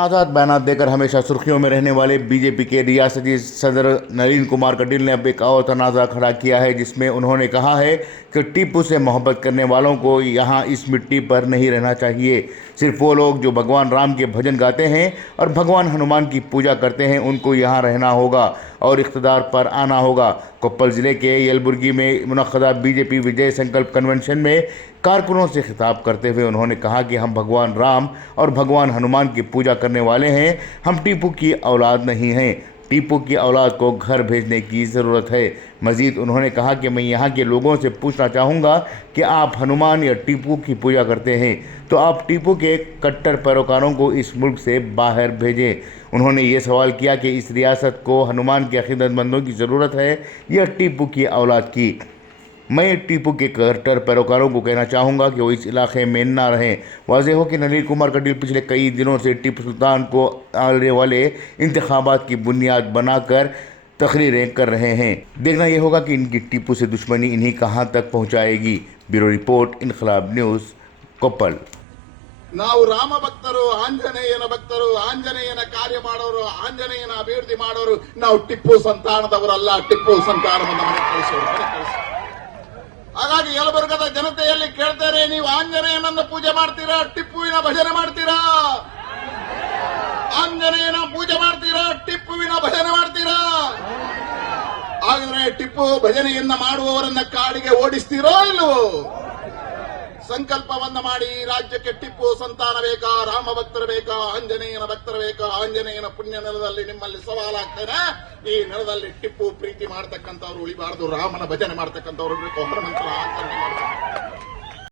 आज़ाद बयान देकर हमेशा सुर्खियों में रहने वाले बीजेपी के रियासती सदर नलीन कुमार कटील ने अब एक और तनाज़ा खड़ा किया है, जिसमें उन्होंने कहा है कि टीपू से मोहब्बत करने वालों को यहाँ इस मिट्टी पर नहीं रहना चाहिए। सिर्फ वो लोग जो भगवान राम के भजन गाते हैं और भगवान हनुमान की पूजा करते हैं उनको यहाँ रहना होगा और इक़्तिदार पर आना होगा। कोप्पल ज़िले के यलबुर्गी में मुनक़्क़दा बीजेपी विजय संकल्प कन्वेंशन में कारकुनों से खिताब करते हुए उन्होंने कहा कि हम भगवान राम और भगवान हनुमान की पूजा करने वाले हैं, हम टीपू की औलाद नहीं हैं। टीपू की औलाद को घर भेजने की ज़रूरत है। मज़ीद उन्होंने कहा कि मैं यहाँ के लोगों से पूछना चाहूँगा कि आप हनुमान या टीपू की पूजा करते हैं तो आप टीपू के कट्टर पैरोकारों को इस मुल्क से बाहर भेजें। उन्होंने ये सवाल किया कि इस रियासत को हनुमान के अक़ीदतमंदों की ज़रूरत है या टीपू की औलाद की। मैं टीपू के कट्टर पैरोकारों को कहना चाहूँगा कि वो इस इलाके में ना रहें। वाज़ेह हो कि नलीन कुमार कटील पिछले कई दिनों से टीपू सुल्तान को आने वाले इंतखाबात की बुनियाद बनाकर तकरीरें कर रहे हैं। देखना यह होगा कि इनकी टीपू से दुश्मनी इन्हीं कहाँ तक पहुँचाएगी। ब्यूरो रिपोर्ट, इनकलाब न्यूज़, कोप्पल। ನಾವು ರಾಮ ಭಕ್ತರು, ಆಂಜನೇಯನ ಭಕ್ತರು, ಆಂಜನೇಯನ ಕಾರ್ಯ ಮಾಡೋರು, ಆಂಜನೇಯನ ಅಭಿವೃದ್ಧಿ ಮಾಡೋರು. ನಾವು ಟಿಪ್ಪು ಸಂತಾನದವರಲ್ಲ, ಟಿಪ್ಪು ಸಂತಾನವನ್ನು ಮನೆ ಕಳಿಸೋರು. ಹಾಗಾಗಿ ಯಲಬುರ್ಗದ ಜನತೆಯಲ್ಲಿ ಕೇಳ್ತಾರೆ, ನೀವು ಆಂಜನೇಯನನ್ನು ಪೂಜೆ ಮಾಡ್ತೀರಾ, ಟಿಪ್ಪುವಿನ ಭಜನೆ ಮಾಡ್ತೀರಾ? ಆಂಜನೇಯನ ಪೂಜೆ ಮಾಡ್ತೀರಾ, ಟಿಪ್ಪುವಿನ ಭಜನೆ ಮಾಡ್ತೀರಾ? ಹಾಗಾದ್ರೆ ಟಿಪ್ಪು ಭಜನೆಯನ್ನ ಮಾಡುವವರನ್ನ ಕಾಡಿಗೆ ಓಡಿಸ್ತೀರೋ ಇಲ್ವೋ? ಸಂಕಲ್ಪವನ್ನ ಮಾಡಿ ರಾಜ್ಯಕ್ಕೆ ಟಿಪ್ಪು ಸಂತಾನ ಬೇಕಾ, ರಾಮ ಭಕ್ತರು ಬೇಕಾ, ಆಂಜನೇಯನ ಭಕ್ತರು ಬೇಕಾ? ಆಂಜನೇಯನ ಪುಣ್ಯ ನೆಲದಲ್ಲಿ ನಿಮ್ಮಲ್ಲಿ ಸವಾಲಾಗ್ತೇನೆ. ಈ ನೆಲದಲ್ಲಿ ಟಿಪ್ಪು ಪ್ರೀತಿ ಮಾಡ್ತಕ್ಕಂಥವ್ರು ಉಳಿಬಾರ್ದು, ರಾಮನ ಭಜನೆ ಮಾಡ್ತಕ್ಕಂಥವ್ರು ಬೇಕು, ಹನುಮಂತನ ಆಚರಣೆ ಮಾಡ್ತಕ್ಕಂಥ